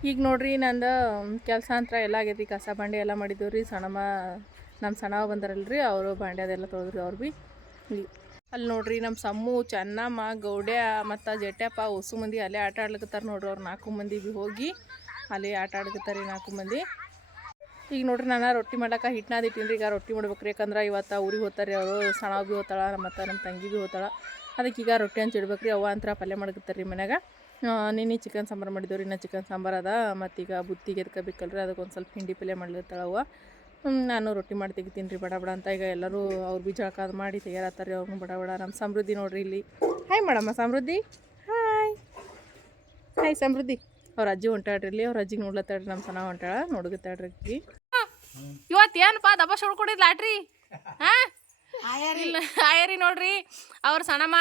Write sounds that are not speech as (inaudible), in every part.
ಈಗ ನೋಡ್ರಿ ನಂದು ಕೆಲಸ ಅಂತ ಎಲ್ಲ ಆಗೈತಿ ಕಸ ಬಂಡೆ ಎಲ್ಲ ಮಾಡಿದ್ದೀವಿ ರೀ. ಸಣ್ಣಮ್ಮ ನಮ್ಮ ಸಣ್ಣವ ರೀ ಅವರು ಬಾಂಡೆ ಅದೆಲ್ಲ ತೊಳೆದ್ರಿ ಅವ್ರು ಭೀ ಅಲ್ಲಿ ನೋಡ್ರಿ ನಮ್ಮ ಸಮ್ಮು, ಚೆನ್ನಮ್ಮ, ಗೌಡ್ಯ ಮತ್ತು ಜಟ್ಯಪ್ಪ ಹೊಸು ಮಂದಿ ಅಲ್ಲೇ ಆಟ ಆಡ್ಲಿಕತ್ತಾರ ನೋಡ್ರಿ ಅವ್ರು ನಾಲ್ಕು ಮಂದಿ ಭೀ ಹೋಗಿ ಅಲ್ಲಿ ಆಟ ಆಡ್ಲಿಕತ್ತಾರ ರೀ ನಾಲ್ಕು ಮಂದಿ. ಈಗ ನೋಡ್ರಿ ನಾನು ರೊಟ್ಟಿ ಮಾಡಕ್ಕೆ ಹಿಟ್ಟನಾದ ಇಟ್ಟಿನಿ ಈಗ ರೊಟ್ಟಿ ಮಾಡ್ಬೇಕು ರೀ ಯಾಕಂದ್ರೆ ಇವತ್ತು ಊರಿಗೆ ಹೋಗ್ತಾರೆ ಅವರು ಸಣ್ಣ ಭೀ ನಮ್ಮ ಮತ್ತು ನಮ್ಮ ತಂಗಿ ಭೀ ಹೋಗ್ತಾಳೆ. ಅದಕ್ಕೆ ಈಗ ರೊಟ್ಟಿ ಅಂತ ಇಡ್ಬೇಕು ರೀ ಅವ್ವ ಅಂತರ ಪಲ್ಯ ಮಾಡ್ಕತ್ತಾರೆ ರೀ ಮನ್ಯಾಗ. ನಿನ್ನೆ ಚಿಕನ್ ಸಾಂಬಾರು ರೀ ನಾ ಚಿಕನ್ ಸಾಂಬಾರು ಅದ. ಮತ್ತೀಗ ಬುತ್ತಿಗೆ ಅದಕ್ಕೆ ಒಂದು ಸ್ವಲ್ಪ ಹಿಂಡಿ ಪಲ್ಯ ಹ್ಮ್, ನಾನು ರೊಟ್ಟಿ ಮಾಡಿ ತೆಗಿತೀನಿ ರೀ ಬಡ ಬಡ ಅಂತ. ಈಗ ಎಲ್ಲರೂ ಅವ್ರು ಬೀಜ ಅದು ಮಾಡಿ ತೆಗಿಯರತ್ತಾರೆ ಅವ್ರನ್ನ ಬಡ ಬಡ. ನಮ್ಮ ಸಮೃದ್ಧಿ ನೋಡ್ರಿ ಇಲ್ಲಿ. ಹಾಯ್ ಮಾಡಮ್ಮ ಸಮೃದ್ಧಿ? ಹಾಯ್ ಹಾಯ್ ಸಮೃದ್ಧಿ. ಅವ್ರ ಅಜ್ಜಿ ಹೊಂಟಾಡ್ರಿ ಇಲ್ಲಿ ಅವ್ರ ಅಜ್ಜಿಗೆ ನೋಡ್ಲತ್ತಾಡ್ರಿ ನಮ್ಮ ಸಣ್ಣ ಹೊಂಟಾಳ ನೋಡ್ಗತ್ತಾಡ್ರಿ ಇವತ್ತು ಏನಪ್ಪ ದಬ್ಬ ಹೊಡ್ಕೊಡಿದ್ ಲಾಟ್ರಿ ಹಾ? ಇಲ್ಲ ಆಯರಿ ನೋಡ್ರಿ. ಅವ್ರ ಸಣ್ಣಮ್ಮ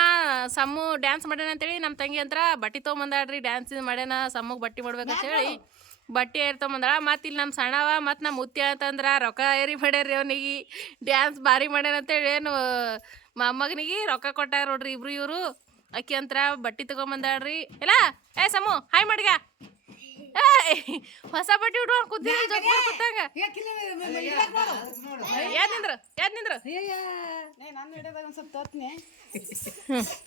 ಸಮ್ಮು ಡ್ಯಾನ್ಸ್ ಮಾಡ್ಯಾನ ಅಂತೇಳಿ ನಮ್ಮ ತಂಗಿ ಅಂತ ಬಟ್ಟೆ ತೊಗೊಂಬಂದಾಡ್ರಿ ಡ್ಯಾನ್ಸ್ ಮಾಡ್ಯಾನ ಸಮ್ಮಗ್ ಬಟ್ಟೆ ಮಾಡ್ಬೇಕಂತೇಳಿ ಬಟ್ಟೆ ಏರ್ ತೊಗೊಂಬಂದಾಳ. ಮತ್ತು ಇಲ್ಲಿ ನಮ್ಮ ಸಣ್ಣವ ಮತ್ತು ನಮ್ಮ ಮುತ್ಯ ಅಂತಂದ್ರ ರೊಕ್ಕ ಏರಿ ಮಾಡ್ಯಾರ್ರಿ ಅವನಿಗೆ. ಡ್ಯಾನ್ಸ್ ಭಾರಿ ಮಾಡ್ಯಾನ ಅಂತೇಳಿ ಏನು ಮೊಮ್ಮಗನಿಗೆ ರೊಕ್ಕ ಕೊಟ್ಟಾರ ನೋಡ್ರಿ ಇಬ್ರು ಇವರು. ಅಕ್ಕಿ ಅಂತ್ರ ಬಟ್ಟೆ ತೊಗೊಂಬಂದಾಳ್ರಿ. ಇಲ್ಲ ಏ ಸಮ್ಮು ಹಾಯ್ ಮಾಡಿಗ ಹೊಸ ಬಟ್ಟೆ ಉಟ್ಕೊಂಡು ಕೂತೀನಿ ಜೊತೆ ಕೂತಂಗ ಯಾದ್ ನಿಂದ್ರ? ಯಾದ್ ನಿಂದ್ರ? ನಾನು ಹಿಡಿದಾಗ ಒಂದು ಸ್ವಲ್ಪ ತೋತ್ನೆ.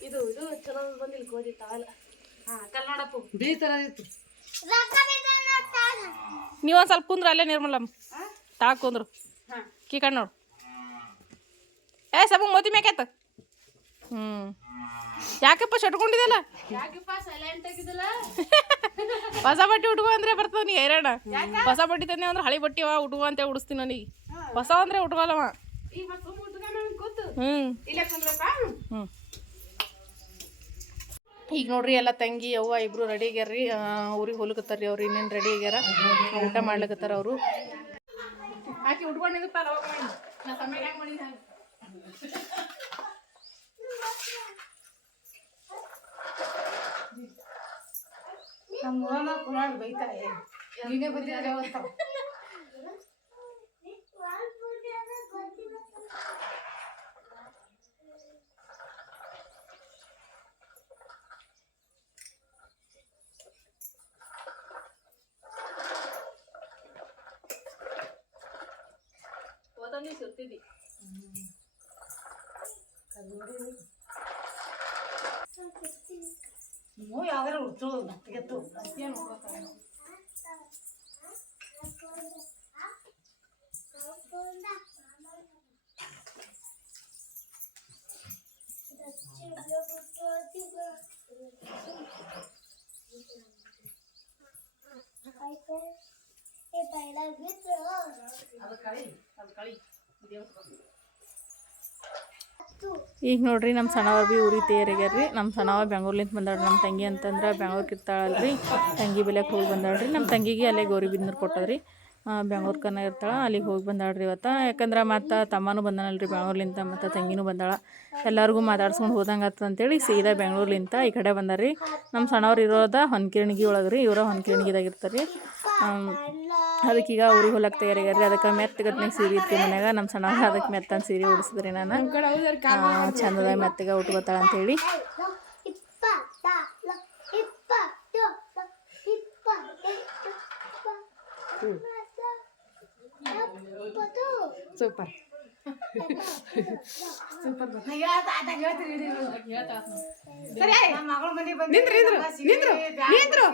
ಇದು ಇದು ಚಲೋ ಬಂದಿಲ್ಲ ಗೋಧಿ ತಾವಲ್ಲ ಹಾ ಕಲ್ ನೋಡಪ್ಪು ಬೀತರ ಇತ್ತು ನೀವು ಒಂದು ಸ್ವಲ್ಪ ಕುಂದ್ರ ಅಲ್ಲೇ ನಿರ್ಮಲಮ್ಮ. ತಾ ಕುಂದ್ರು. ಕೀ ಕಣ್ಣು ನೋಡು. ಏ ಸಬ ಮೋತಿ ಮ್ಯಾಕೆತ್ತ ಹ್ಞೂ ಯಾಕಪ್ಪ ಶಟ್ಕೊಂಡಿದ್ದಲ್ಲ (laughs) ಹೊಸ ಬಟ್ಟೆ ಉಟ್ಕೋ ಅಂದ್ರೆ ಬರ್ತದ ನೀ ಹೈರಾಣ. ಹೊಸ ಬಟ್ಟೆ ತಂದೆ ಅಂದ್ರೆ ಹಳೆ ಬಟ್ಟೆ ಅವ ಉಟ್ಕೋ ಅಂತ ಉಡಿಸ್ತೀನಿ ನನಗೆ. ಹೊಸ ಅಂದ್ರೆ ಉಟ್ಕೋಲ್ಲವ ಹ್ಞೂ ಈಗ ನೋಡ್ರಿ ಎಲ್ಲ ತಂಗಿ ಅವ್ವ ಇಬ್ರು ರೆಡಿ ಆಗ್ಯಾರ್ರಿ. ಊರಿಗೆ ಹೋಗ್ಲಿಕತ್ತಾರ ರೀ ಅವ್ರು ಇನ್ನೇನು ರೆಡಿ ಆಗ್ಯಾರ? ಊಟ ಮಾಡ್ಲಿಕತ್ತಾರ ಅವರು. ಆಕಿ ಉಟ್ಕೊಂಡು ನಿಂದಿರ್ತಾರ ಅವಾಗ ಮಾಡಿ. ನಾ ತಮ್ಮಗೆ ಹೆಂಗ್ ಮಾಡಿದ್ದೆ ಹಂಗೆ. ನಮ್ಮ ಊರನ್ನ ಕುಮಾರ್ ಬೈತಾರೆ ನೀನೇ ಬಂದಿದ್ರೆ ಅವತ್ತ ಹೋದಂಗ್ ನೀ ಸುತ್ತಿದ್ದಿ. ನೀವು ಯಾವ್ದಾರ ಉಡ್ಸೋದು ನತ್ತಿಗೆತ್ತು ಅದೇನ್ ಹೋಗತ್ತಾಳ. ಅದು ಕಳಿ ಅದು ಕಳಿ ಇದೇನ್ ಈಗ ನೋಡ್ರಿ ನಮ್ಮ ಸಣ್ಣವ್ರು ಭೀ ಊರಿಗೆ ತೇರಿಗ್ಯಾರ್ರಿ ನಮ್ಮ ಸಣ್ಣವ ಬೆಂಗ್ಳೂರ್ಲಿಂದ ಬಂದಾಳ್ರಿ ನಮ್ಮ ತಂಗಿ ಅಂತಂದ್ರೆ ಬೆಂಗ್ಳೂರ್ಗೆ ಇರ್ತಾಳಲ್ರಿ ತಂಗಿ ಬೆಲೆಗೆ ಹೋಗಿ ಬಂದಾಳ್ರಿ. ನಮ್ಮ ತಂಗಿಗೆ ಅಲ್ಲೇ ಗೌರಿ ಬಿದ್ನೂರು ಕೊಟ್ಟದ್ರಿ. ಬೆಂಗ್ಳೂರು ಕನ ಇರ್ತಾಳೆ, ಅಲ್ಲಿಗೆ ಹೋಗಿ ಬಂದಾಳ್ರಿ ಇವತ್ತು. ಯಾಕಂದ್ರೆ ಮತ್ತೆ ತಮ್ಮನೂ ಬಂದಾನಲ್ರಿ ಬೆಂಗ್ಳೂರ್ಲಿಂದ ಮತ್ತು ತಂಗಿನೂ ಬಂದಾಳ. ಎಲ್ಲರಿಗೂ ಮಾತಾಡ್ಸ್ಕೊಂಡು ಹೋದಂಗೆ ಆತದ ಅಂತೇಳಿ ಸೀದಾ ಬೆಂಗ್ಳೂರ್ಲಿಂದ ಈ ಕಡೆ ಬಂದಾರ್ರಿ. ನಮ್ಮ ಸಣ್ಣವ್ರು ಇರೋದ ಹೊನ್ಕಿರಣಗಿ ಒಳಗೆ ರೀ ಇವರ ಹೊನ್ಕಿರಣಗಿದಾಗ ಇರ್ತಾರೆ ಅದಕ್ಕೆ ಈಗ ಅವ್ರಿಗೆ ಹೊಲಕ್ಕೆ ತಯಾರಿಗಾರ್ರಿ. ಅದಕ್ಕೆ ಮೆತ್ತಗತ್ನಾಗ ಸೀರೆ ಇತ್ತು ಮನ್ಯಾಗ ನಮ್ಮ ಸಣ್ಣವ್ರು ಅದಕ್ಕೆ ಮೆತ್ತನ ಸೀರೆ ಉಡಿಸಿದ್ರಿ ನಾನು. ಚಂದದ ಮೆತ್ತಗೆ ಉಟ್ಕೋತಾಳ ಅಂತೇಳಿ. ಸೂಪರ್. ಸೂಪರ್ ಸರಿ ನಮ್ಮ ಮಗಳ ಮನೆ ಬಂದು ನಿಂದ್ರು ನಿಂದ್ರು ನಿಂದ್ರು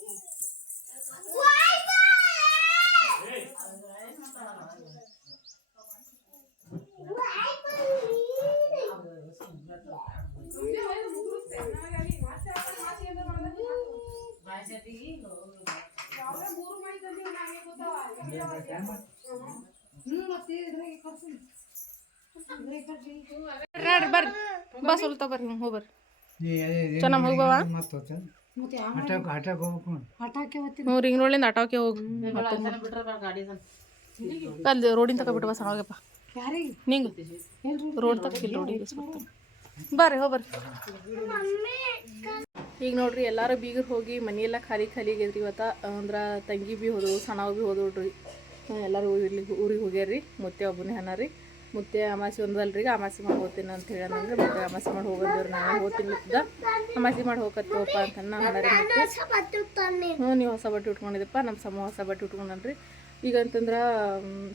ಹ್ಞೂ ಮತ್ತೆ ಇದ್ರಾಗೆ ಕೊಡ್ತೀನಿ ಇದ್ರಾಗೆ ಕೊಡ್ರಿ ನೋಡ್ರಿ ಬರ್ರಿ ಬಸ್ ಹೊಲ್ತಾ ಬರ್ರಿ ಹ್ಞೂ ಹೋಗಿ ಬರ್ರಿ ಚೆನ್ನಾಗಿ ಹೋಗ್ಬವ ಮತ್ತೆ ಯಾವ ಹಠಕ್ಕೆ ಹೋಗ್ತೀನಿ ಹ್ಞೂ ರಿಂಗ್ ರೋಡ್ಲಿಂದ ಆಟೋಕ್ಕೆ ಹೋಗಿ ಅಲ್ಲಿ ರೋಡಿನ ತಕ ಬಿಟ್ಟು ಬಸ್ ಹೋಗಪ್ಪ ಯಾರಿಗೆ ನಿಂಗೆ ರೋಡ್ ತಕ ಇಲ್ಲಿ ರೋಡಿಗೆ ಬರ್ರಿ ಹೋಗಿ ಬರ್ರಿ ಈಗ ನೋಡ್ರಿ, ಎಲ್ಲರೂ ಬೀಗರು ಹೋಗಿ ಮನೆಯೆಲ್ಲ ಖಾಲಿ ಖಾಲಿ ಆಗ್ಯದ್ರಿ ಇವತ್ತು. ಅಂದ್ರೆ ತಂಗಿ ಬಿ ಹೋದವು ಸಣ್ಣವು ಬಿ ಹೋದವು ನೋಡ್ರಿ. ಎಲ್ಲರೂ ಇಲ್ಲಿ ಊರಿಗೆ ಹೋಗ್ಯಾರ್ರಿ, ಮುತ್ತೆ, ಒಬ್ಬನೇ ರೀ. ಮುತ್ತೆ ಅಮಾಸಿ ಒಂದಲ್ರಿ ಅಮಾಸಿ ಮಾಡಿ ಹೋಗ್ತೀನಿ ಅಂತ ಹೇಳಂದ್ರೆ ಮತ್ತೆ ಅಮಾಸಿ ಮಾಡಿ ಹೋಗೋದು ನಾನು ಹೋಗ್ತೀನಿ ಅಮಾಸಿ ಮಾಡಿ ಹೋಗತ್ತೋಪ್ಪ ಅಂತ ಮತ್ತೆ. ಹ್ಞೂ ನೀವು ಹೊಸ ಬಟ್ಟೆ ಉಟ್ಕೊಂಡಿದ್ದಪ್ಪ ನಮ್ಮ ಸಮ ಹೊಸ ಬಟ್ಟೆ ಉಟ್ಕೊಂಡನ್ರಿ. ಈಗ ಅಂತಂದ್ರೆ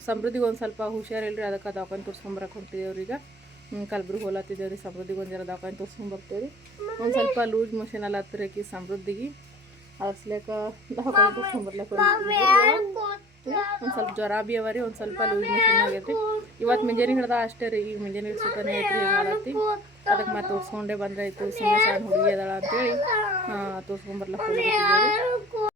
ಸಮೃದ್ಧಿಗೆ ಒಂದು ಸ್ವಲ್ಪ ಹುಷಾರಿಲ್ರಿ, ಅದಕ್ಕೆ ದವಾಖಾನೆ ತೋರಿಸ್ಕೊಂಬರಕ್ಕೆ ಹೊಂಟಿದ್ದೇವ್ರಿ ಈಗ ಕಲ್ಬುರ್ಗಿ ಹೋಲತ್ತಿದ್ದೇವೆ ರೀ, ಸಮೃದ್ಧಿಗೆ ಒಂದು ಜರ ದವಾಖಾನೆ ತೋರಿಸ್ಕೊಂಬರ್ತೇವೆ ರೀ ಒಂದು ಸ್ವಲ್ಪ ಲೂಸ್ ಮೋಷನ್ ಎಲ್ಲ ಹತ್ತಿರಕಿ ಸಮೃದ್ಧಿಗೆ. ಅರ್ಸ್ಲೇಕ ದವಾಖಾನೆ ತೋರಿಸ್ಕೊಂಬರ್ಲಕ್ಕೆ ಒಂದು ಸ್ವಲ್ಪ ಜ್ವರ ಬಿ ಅವ ರೀ, ಒಂದು ಸ್ವಲ್ಪ ಲೂಸ್ ಮೋಷನ್ ಆಗೈತೆ ಇವತ್ತು ಮುಂಜಾನೆ ಹಿಡ್ದ ಅಷ್ಟೇ ರೀ, ಈಗ ಮುಂಜಾನೆ ಸುಖನೇ ಐತ್ರಿ ಹಿಂಗಾಲತ್ತಿ ಅದಕ್ಕೆ ಮತ್ತೆ ತೋರಿಸ್ಕೊಂಡೇ ಬಂದ್ರಾಯ್ತು ಸುಮ್ಮನೆ ಸಣ್ಣ ಹುಡುಗಿ ಅದಾಳ ಅಂತೇಳಿ. ತೋರಿಸ್ಕೊಂಬರ್ಲಕ್ಕೆ ಹೋಗಿದ್ದೀವಿ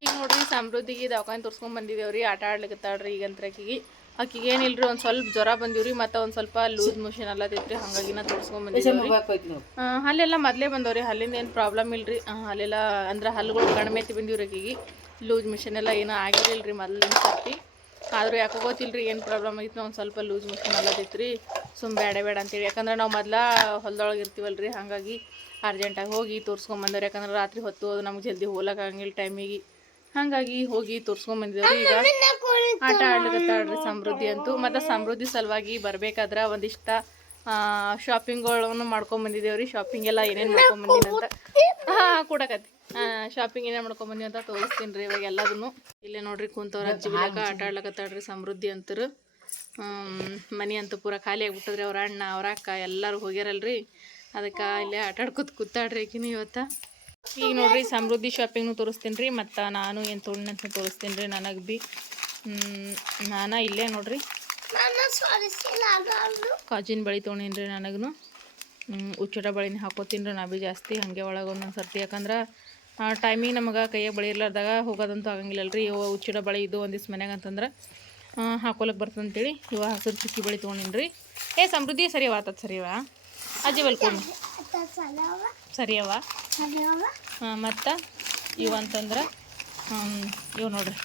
ಈಗ ನೋಡ್ರಿ, ಸಮೃದ್ಧಿಗೆ ದವಾಖಾನೆ ತೋರ್ಸ್ಕೊಂಡ್ ಬಂದಿದ್ದೇವ್ರಿ ಆಟ ಆಡ್ಲಿಕತ್ತಾಳ್ರಿ ಈಗ ಆಕಿಗೆ. ಆಕಿಗೆ ಏನಿಲ್ರಿ ಒಂದ್ ಸ್ವಲ್ಪ ಜ್ವರ ಬಂದಿವ್ರಿ ಮತ್ತೆ ಒಂದ್ ಸ್ವಲ್ಪ ಲೂಸ್ ಮೋಷನ್ ಅಲ್ಲದೈತ್ರಿ ಹಂಗಾಗಿ ನಾ ಆ, ಹಲ್ಲೆಲ್ಲ ಮೊದ್ಲೇ ಬಂದವ್ರಿ ಹಲ್ಲಿಂದ ಏನು ಪ್ರಾಬ್ಲಮ್ ಇಲ್ರಿ. ಹಲ್ಲೆಲ್ಲ ಅಂದ್ರೆ ಹಲ್ಲುಗಳು ಕಡಿಮೆ ಐತಿ ಬಂದಿವ್ರಿ ಆಕಿಗೆ. ಲೂಸ್ ಮಿಷನ್ ಎಲ್ಲ ಏನೂ ಆಗಿರಲಿಲ್ರಿ ಮೊದ್ಲಿನ ಸರ್ತಿ. ಆದ್ರೂ ಯಾಕೋ ಗೊತ್ತಿಲ್ರಿ ಏನು ಪ್ರಾಬ್ಲಮ್ ಆಗಿತ್ತು ಒಂದು ಸ್ವಲ್ಪ ಲೂಸ್ ಮೋಷನ್ ಅಲ್ಲದೈತ್ರಿ ಸುಮ್ ಬೇಡ ಬೇಡ ಅಂತೇಳಿ. ಯಾಕಂದ್ರೆ ನಾವು ಮೊದ್ಲ ಹೊಲ್ದೊಳಗೆ ಇರ್ತೀವಲ್ರಿ ಹಾಗಾಗಿ ಅರ್ಜೆಂಟಾಗಿ ಹೋಗಿ ತೋರ್ಸ್ಕೊಂಡ್ ಬಂದವ್ರಿ. ಯಾಕಂದ್ರೆ ರಾತ್ರಿ ಹೊತ್ತು ಅದು ನಮ್ಗೆ ಜಲ್ದಿ ಹೋಗಕ್ಕೆ ಆಗಂಗಿಲ್ಲ ಟೈಮಿಗೆ ಹಾಗಾಗಿ ಹೋಗಿ ತೋರ್ಸ್ಕೊಂಡ್ ಬಂದಿದ್ದೇವ್ರಿ ಈಗ ಆಟ ಆಡ್ಲಿಕತ್ತಾಳ್ರಿ ಸಮೃದ್ಧಿ ಅಂತೂ. ಮತ್ತು ಸಮೃದ್ಧಿ ಸಲುವಾಗಿ ಬರಬೇಕಾದ್ರೆ ಒಂದಿಷ್ಟ ಶಾಪಿಂಗ್ಗಳನ್ನು ಮಾಡ್ಕೊಂಡ್ ಬಂದಿದ್ದೇವ್ರಿ. ಶಾಪಿಂಗ್ ಎಲ್ಲ ಏನೇನು ಮಾಡ್ಕೊಂಡ್ ಬಂದೀನಿ ಅಂತ. ಹಾಂ ಕೊಡಕತ್ತಿ. ಶಾಪಿಂಗ್ ಏನೇನು ಮಾಡ್ಕೊಂಡ್ ಬಂದೀನಿ ಅಂತ ತೋರಿಸ್ತೀನಿ ರೀ ಇವಾಗ ಎಲ್ಲದನ್ನು. ಇಲ್ಲೇ ನೋಡ್ರಿ ಕುಂತವ್ರ ಅಜ್ಜಿ ಬಿಡಾಕ ಆಟ ಆಡ್ಲಕತ್ತಾಡ್ರಿ ಸಮೃದ್ಧಿ ಅಂತರು. ಮನೆ ಅಂತೂ ಪೂರ ಖಾಲಿ ಆಗ್ಬಿಟ್ಟದ್ರಿ ಅವ್ರ ಅಣ್ಣ ಅವ್ರ ಅಕ್ಕ ಎಲ್ಲರೂ ಹೋಗ್ಯಾರಲ್ರಿ. ಅದಕ್ಕೆ ಇಲ್ಲೇ ಆಟಾಡ್ಕೊತ ಕೂತಾಡ್ರಿ ಆಕಿನ ಇವತ್ತ. ಈಗ ನೋಡ್ರಿ ಸಮೃದ್ಧಿ ಶಾಪಿಂಗ್ನು ತೋರಿಸ್ತೀನಿ ರೀ ಮತ್ತು ನಾನು ಏನು ತೊಗೊಂಡೆ ಅಂತ ತೋರಿಸ್ತೀನಿ ರೀ ನನಗೆ ಬಿ. ನಾನು ಇಲ್ಲೇ ನೋಡ್ರಿ. ಕಾಜಿನ ಬಳಿ ತೊಗೊಂಡೀನಿ ರೀ ನನಗೂ ಉಚ್ಚಟ ಬಳಿನ ಹಾಕೋತೀನಿ ರೀ ನಾ ಭೀ ಜಾಸ್ತಿ ಹಾಗೆ ಒಳಗೆ ಒಂದೊಂದು ಸರ್ತಿ. ಯಾಕಂದ್ರೆ ಟೈಮಿಗೆ ನಮಗೆ ಕೈಯಾಗ ಬಳಿ ಇರ್ಲಾರ್ದಾಗ ಹೋಗೋದಂತೂ ಆಗಂಗಿಲ್ಲ ರೀ ಇವ ಉಚ್ಚಿಡ ಬಳಿ ಇದು ಒಂದಿವ್ಸ ಮನ್ಯಾಗ ಅಂತಂದ್ರೆ ಹಾಕೊಳಕ್ಕೆ ಬರ್ತದೆ ಅಂತೇಳಿ ಇವಾಗ ಹಸಿರು ಚುಕ್ಕಿ ಬಳಿ ತೊಗೊಂಡೀನಿ ರೀ. ಏ ಸಮೃದ್ಧಿ ಸರಿ ಆತದ ಸರಿವಾ ಅಜ್ಜಿ ಬಲ್ಕೊಂಡು ಸರಿಯವ ಮತ್ತು? ಇವು ಅಂತಂದ್ರೆ ಇವು ನೋಡ್ರಿ.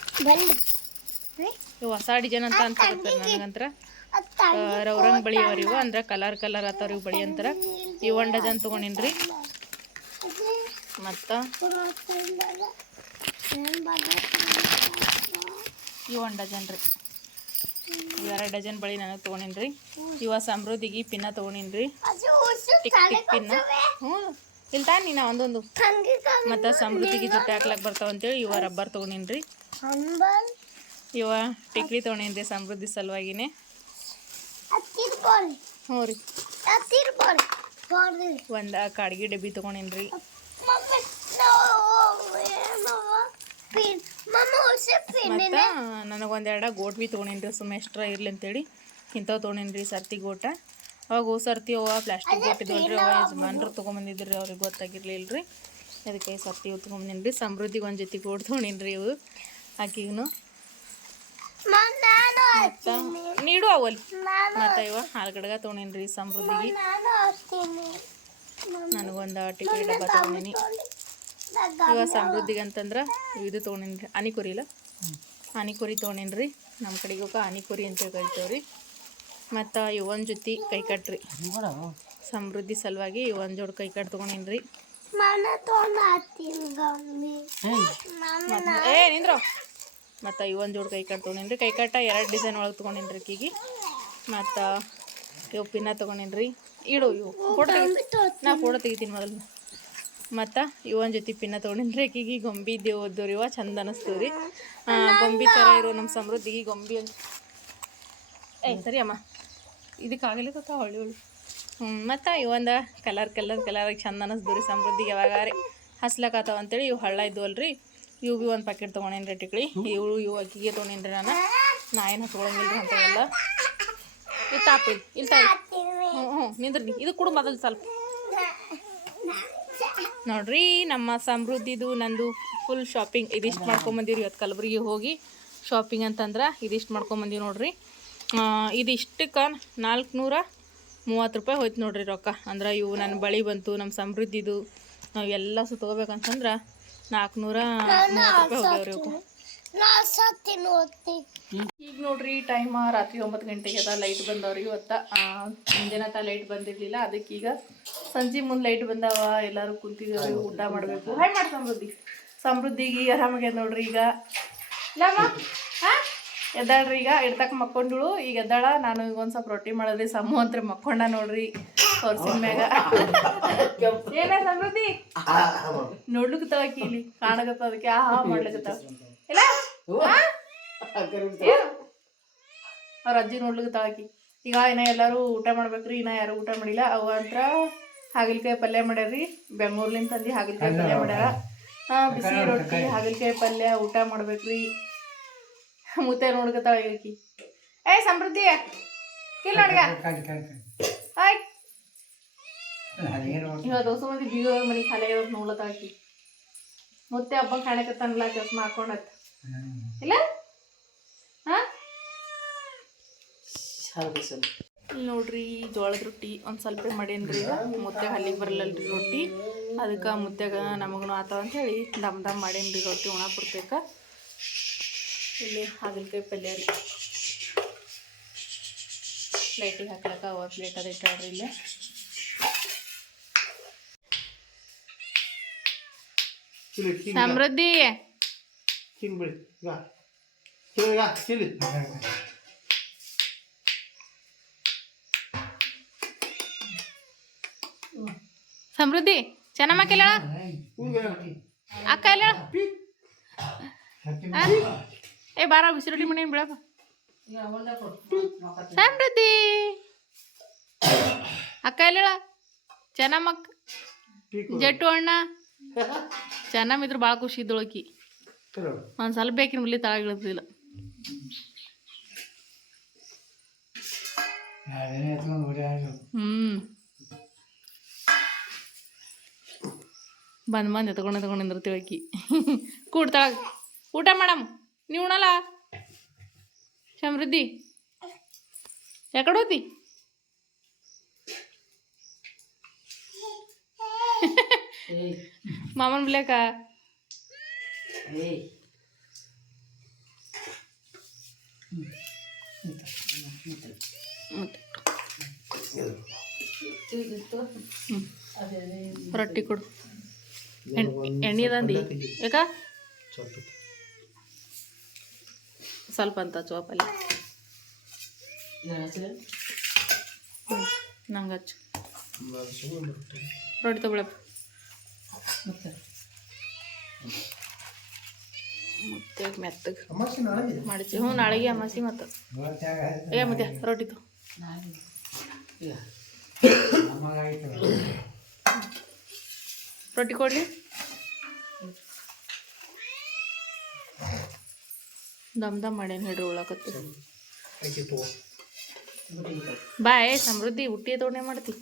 ಇವು ಹೊಸ ಡಿಸೈನ್ ಅಂತ ಅಂತ ನನಗಂತ್ರ. ರೌರಂಗ್ ಬಳಿ ಅವ್ರ ಇವು, ಅಂದ್ರೆ ಕಲರ್ ಕಲರ್ ಆತವ್ರಿ ಬಳಿ ಅಂತಾರ. ಇವು ಒನ್ ಡಜನ್ ತಗೊಂಡಿನ್ರಿ. ಮತ್ತು? ಇವು ಒನ್ ಡಜನ್ ರೀ. ಎರಡು ಡಜನ್ ಬಳಿ ನನಗೆ ತೊಗೊಂಡಿನ್ರಿ. ಇವ ಸಮೃದ್ಧಿಗೆ ಪಿನ್ನ ತೊಗೊಂಡಿನ್ರಿ. ಟಿಕ್ ಟಿಕ್ ಪಿನ್ನ. ಹ್ಞೂ. ಇಲ್ಲ ತಾನಿ ನಾ ಒಂದೊಂದು ಮತ್ತು ಸಮೃದ್ಧಿಗೆ ಜೊತೆ ಹಾಕ್ಲಕ್ಕೆ ಬರ್ತಾವಂತೇಳಿ ಇವ ರಬ್ಬರ್ ತೊಗೊಂಡಿನ್ರಿ. ಇವ ಟಿಕ್ಲಿ ತೊಗೊಂಡಿನ್ರಿ ಸಮೃದ್ಧಿ ಸಲುವಾಗಿನೇ. ಹ್ಞೂ ರೀ. ಒಂದು ಕಾಡ್ಗಿ ಡಬ್ಬಿ ತೊಗೊಂಡಿನ್ರಿ. ಮತ್ತು ನನಗೊಂದೆರಡು ಗೋಟ್ ಬಿ ತೊಗೊಂಡಿನ್ರಿ ಸುಮ್ಮ ಎಕ್ಸ್ಟ್ರಾ ಇರ್ಲಿ ಅಂತೇಳಿ. ಇಂಥವು ತೊಗೊಂಡಿನ್ರಿ ಸರ್ತಿ ಗೋಟ. ಅವಾಗ ಹೋಗಿ ಸರ್ತಿ ಅವ ಪ್ಲಾಸ್ಟಿಕ್ ಗೋಟ್ ಇದ್ವಲ್ರಿ ಅವ ಯಜಮಾನ್ರು ತೊಗೊಂಬಂದಿದ್ರಿ ಅವ್ರಿಗೆ ಗೊತ್ತಾಗಿರ್ಲಿಲ್ಲ ರೀ ಅದಕ್ಕೆ ಸರ್ತಿ ಇವು ರೀ ಸಮೃದ್ಧಿಗೆ ಒಂದು ಜೊತೆ ಗೋಟ್ ತೊಗೊಂಡಿನ್ರಿ ಇವು ಆಕಿಗೂ ಮತ್ತು ನೀಡು ಅವಲ್ಲಿ ಮತ್ತು ಇವ ಹಾಲ್ಗಡ್ಗ ತೊಗೊಂಡಿನ್ರಿ ಸಮೃದ್ಧಿಗೆ. ನನಗೊಂದು ಟಿಕೆಟ್ ಡಬ್ಬ ತೊಗೊಂಡಿನಿ. ಇವಾಗ ಸಮೃದ್ಧಿಗೆ ಅಂತಂದ್ರೆ ಇದು ತೊಗೊಂಡಿನ್ರಿ ಆನಿಕುರಿ ಇಲ್ಲ? ಆನಿಕುರಿ ತೊಗೊಂಡಿನ್ರಿ. ನಮ್ಮ ಕಡೆಗೆ ಹೋಗ ಆನಿಕುರಿ ಅಂತ ಕರಿತೇವ್ರಿ. ಮತ್ತು ಇವನ್ ಜೊತೆ ಕೈ ಕಟ್ರಿ ಸಮೃದ್ಧಿ ಸಲುವಾಗಿ ಇವನ್ ಜೋಡಿ ಕೈ ಕಟ್ ತೊಗೊಂಡಿನ್ರಿ ಏ ಮತ್ತು ಇವನ್ ಜೋಡಿ ಕೈ ಕಟ್ ತೊಗೊಂಡಿನ್ರಿ. ಕೈ ಕಟ್ಟ ಎರಡು ಡಿಸೈನ್ ಒಳಗೆ ತೊಗೊಂಡಿನ್ರಿ ಕಿಗಿ ಮತ್ತು ಇವು ಪಿನ್ನ ತೊಗೊಂಡಿನ್ರಿ. ಇಡು ಇವು. ಫೋಟೋ ನಾ ಫೋಟೋ ತೆಗಿತೀನಿ ಮೊದಲು. ಮತ್ತು ಇವನ್ ಜೊತೆ ಪಿನ್ನ ತೊಗೊಂಡಿನ್ರಿ. ಆಕಿಗೆ ಗೊಂಬಿ ದೇವದ್ದು ಇವ ಚಂದ ಅನಿಸ್ತೀವಿ ರೀ ಗೊಂಬಿ ಥರ ಇರೋ ನಮ್ಮ ಸಮೃದ್ಧಿಗೆ ಗೊಂಬಿ ಅಂತ ಏ, ಸರಿ ಅಮ್ಮ. ಇದಕ್ಕೆ ಗೊತ್ತ ಹೊಳ್ಳಿ ಹೊಳ್ಳಿ. ಹ್ಞೂ ಮತ್ತು ಇವೊಂದು ಕಲರ್ ಕಲರ್ ಕಲರ್ ಚಂದ ಅನಿಸ್ದು ರೀ ಸಮೃದ್ಧಿಗೆ ಯಾವಾಗ ರೀ. ಹಸ್ಲಕ್ಕಾತಾವ ಅಂತೇಳಿ ಇವು ಹಳ್ಳ ಇದ್ವಲ್ರಿ. ಇವು ಭೀ ಒಂದು ಪ್ಯಾಕೆಟ್ ತೊಗೊಂಡೇನ್ರಿ ಟಿಕ್ಳಿ ಇವಳು ಇವು ಅಕ್ಕಿಗೆ ತೊಗೊಂಡೇನ್ರಿ ನಾನು. ನಾ ಏನು ಹಚ್ಕೊಳಂಗಿಲ್ಲ ಅಂಥವೆಲ್ಲ ಇದು ತಾಪ ಇಲ್ಲಿ ತಾಯಿ ಹ್ಞೂ ಹ್ಞೂ ನಿಂದ್ರಿ ಇದು ಕೊಡು ಮೊದಲು ಸ್ವಲ್ಪ. ನೋಡ್ರಿ, ನಮ್ಮ ಸಮೃದ್ಧಿದು ನಂದು ಫುಲ್ ಶಾಪಿಂಗ್ ಇದಿಷ್ಟು ಮಾಡ್ಕೊಂಬಂದಿರಿ ಇವತ್ತು ಕಲಬುರಗಿ ಹೋಗಿ ಶಾಪಿಂಗ್ ಅಂತಂದ್ರೆ ಇದಿಷ್ಟು ಮಾಡ್ಕೊಂಬಂದಿವಿ ನೋಡ್ರಿ. ಇದಿಷ್ಟಕ್ಕೆ ನಾಲ್ಕುನೂರ ಮೂವತ್ತು ರೂಪಾಯಿ ಹೋಯ್ತು ನೋಡ್ರಿ ರೊಕ್ಕ. ಅಂದ್ರೆ ಇವು ನನ್ನ ಬಳಿ ಬಂತು ನಮ್ಮ ಸಮೃದ್ಧಿದು, ನಾವು ಎಲ್ಲ ಸುತ್ತಕೋಬೇಕಂತಂದ್ರೆ ನಾಲ್ಕುನೂರ ಮೂವತ್ತು ರೂಪಾಯಿ ಹೋಗ್ಯಾವ್ರಿ ಇವಕ್ಕೆ ಈಗ ನೋಡ್ರಿ ಟೈಮ್ ರಾತ್ರಿ ಒಂಬತ್ತು ಗಂಟೆಗೆ ಅದ ಲೈಟ್ ಬಂದವ್ರಿ ಇವತ್ತ. ಆ, ಮುಂಜಾನೆ ತ ಲೈಟ್ ಬಂದಿರ್ಲಿಲ್ಲ ಅದಕ್ಕೆ ಈಗ ಸಂಜೆ ಮುಂದೆ ಲೈಟ್ ಬಂದಾವ ಎಲ್ಲರೂ ಕುಂತಿದ್ರು ಊಟ ಮಾಡಬೇಕು. ಹಾಯ್ ಮಾಡಿ ಸಮೃದ್ಧಿ? ಸಮೃದ್ಧಿಗೆ ಆರಾಮಾಗ್ಯದ ನೋಡ್ರಿ ಈಗ. ಲಮ್ಮ ಹಾ? ಎದ್ದಾಳ್ರಿ ಈಗ ಇಡ್ತಕ್ಕ ಮಕ್ಕೊಂಡಳು. ಈಗ ಎದ್ದಾಳ ನಾನು ಈಗ ಒಂದ್ ಸ್ವಲ್ಪ ರೊಟ್ಟಿ ಮಾಡಿದ್ರಿ ಸಮೂಹ ಅಂತ ಮಕ್ಕೊಂಡ ನೋಡ್ರಿ ಮ್ಯಾಗ. ಏನ ಸಮೃದ್ಧಿ? ನೋಡ್ಲಿಕ್ಕೆ ಇಲ್ಲಿ ಕಾಣಕತ್ತ ಅದಕ್ಕೆ ಆಹಾ ಹಾ ಇಲ್ಲ? ಅವ್ರ ಅಜ್ಜಿ ನೋಡ್ಲಿಕ್ಕೆ ತಾಕಿ ಈಗ ಇನ್ನ ಎಲ್ಲರೂ ಊಟ ಮಾಡ್ಬೇಕ್ರಿ ಇನ್ನ ಯಾರು ಊಟ ಮಾಡಿಲ್ಲ. ಅವ ಅಂತ ಹಾಗಲಕಾಯಿ ಪಲ್ಯ ಮಾಡ್ಯಾರ್ರಿ. ಬೆಂಗಳೂರ್ಲಿಂದ ತಂದು ಹಾಗಲಕಾಯಿ ಪಲ್ಯ ಮಾಡ್ಯಾರ. ಹಾ ಬಿಸಿ ರೊಟ್ಟಿ ಹಾಗಲಕಾಯಿ ಪಲ್ಯ ಊಟ ಮಾಡ್ಬೇಕ್ರಿ. ಮುತ್ತೆ ನೋಡ್ಕತ್ತಾಳ ಈಕಿ ಏ ಸಮೃದ್ಧಿ. ಇಲ್ಲ ನೋಡ್ಗ ಹಾಯ್. ಇವಾಗ ದೋಸ ಮಂದಿ ಬೀಗರ ಮನಿ ಖಾಲಿ ನೋಡ್ಲತ್ತಾಕಿ ಮುತ್ತೆ ಹಬ್ಬ ಕಾಣಕತ್ತಾನಲ್ಲ ಕೆಲಸ ಹಾಕೊಂಡತ್. ಇಲ್ಲ? ಹಾ? ಇಲ್ಲಿ ನೋಡ್ರಿ ಜೋಳದ ರೊಟ್ಟಿ ಒಂದು ಸ್ವಲ್ಪ ಮಾಡೇನ್ರಿ ಈಗ. ಮುದ್ದೆ ಹಲ್ಲಿಗೆ ಬರಲ್ಲಲ್ರಿ ರೊಟ್ಟಿ. ಅದಕ್ಕೆ ಮುದ್ದೆಗ ನಮಗೂ ಆತಾವ ಅಂತ ಹೇಳಿ ದಮ್ ದಮ್ ಮಾಡೇನ್ರಿ ರೊಟ್ಟಿ ಉಣ ಕೊಡ್ಬೇಕ ಇಲ್ಲಿ ಹಾಗಲಕಾಯಿ ಪಲ್ಯ ರೀ. ಪ್ಲೇಟಿಗೆ ಹಾಕ್ಲಕ್ಕ ಅವ ಪ್ಲೇಟ್ ಅದ ಇಟ್ಟಾಡ್ರಿ ಇಲ್ಲಿ. ಸಮೃದ್ಧಿ! ಹಿಂಗ್ ಬಿಡಿ ಈಗ ಈಗ ಚಿಲ್ಲಿ ಸಮೃದ್ಧಿ ಚೆನ್ನಮ್ಮ ಕೇಳ ಅಕ್ಕ ಇಲ್ಲ ಏ ಬಾರ ಬಿಸಿ ರೊಟ್ಟಿ ಮನೆ ಬಿಡಪ್ಪ ಸಮೃದ್ಧಿ. ಅಕ್ಕ ಇಲ್ಲ ಚೆನ್ನಮ್ಮಕ್ಕ ಜಟ್ಟು ಅಣ್ಣ. ಚೆನ್ನಮ್ಮ ಇದ್ರ ಭಾಳ ಖುಷಿ ಇದ್ದೊಳಕಿ ಒಂದು ಸ್ವಲ್ಪ ಬೇಕಿನ ಮುಲ್ಲಿ ತಳಗಿಳಿದಿಲ್ಲ ಹ್ಞೂ ಬಂದು ಬಂದು ಎತ್ಕೊಂಡು ಎತ್ಕೊಂಡು ನಿಂದಿರ್ತೀವಿ ಆಕಿ ಕೂಡ್ತಾಳ ಊಟ ಮಾಡಮ್ ನೀವು ಉಣಲ್ಲ ಸಮೃದ್ಧಿ ಯಾಕಡೆ ಹೋತಿ ಮಾಮನ್ ಬಿಲ್ಯಾಕ ಮತ್ತೆ ಹ್ಮ್. ರೊಟ್ಟಿ ಕೊಡು ಎಣ್ಣೆ ಅದಂದಿ ಯಾಕ ಸ್ವಲ್ಪ ಅಂತ ಚೋಪಲ್ಲಿ ನಂಗೆ ಹಚ್ಚು ರೊಟ್ಟಿ ತಗೊಳಪ್ಪ ಮತ್ತೆ ಮೆತ್ತಗೆ ಮಾಡಿಸಿ. ಹ್ಞೂ ನಾಳೆಗೆ ಅಮಾಸಿ ಮತ್ತು. ಏ ಮತ್ತೆ ರೊಟ್ಟಿ ತಗೋ. ರೊಟ್ಟಿ ಕೊಡ್ಲಿ ದಮ್ ದಮ್ ಮಾಡೇನು ಹೇಳ್ರಿ ಉಳಕತ್ತು. ಬಾಯ್ ಸಮೃದ್ಧಿ ಹುಟ್ಟಿ ತೋಣೆ ಮಾಡ್ತಿ.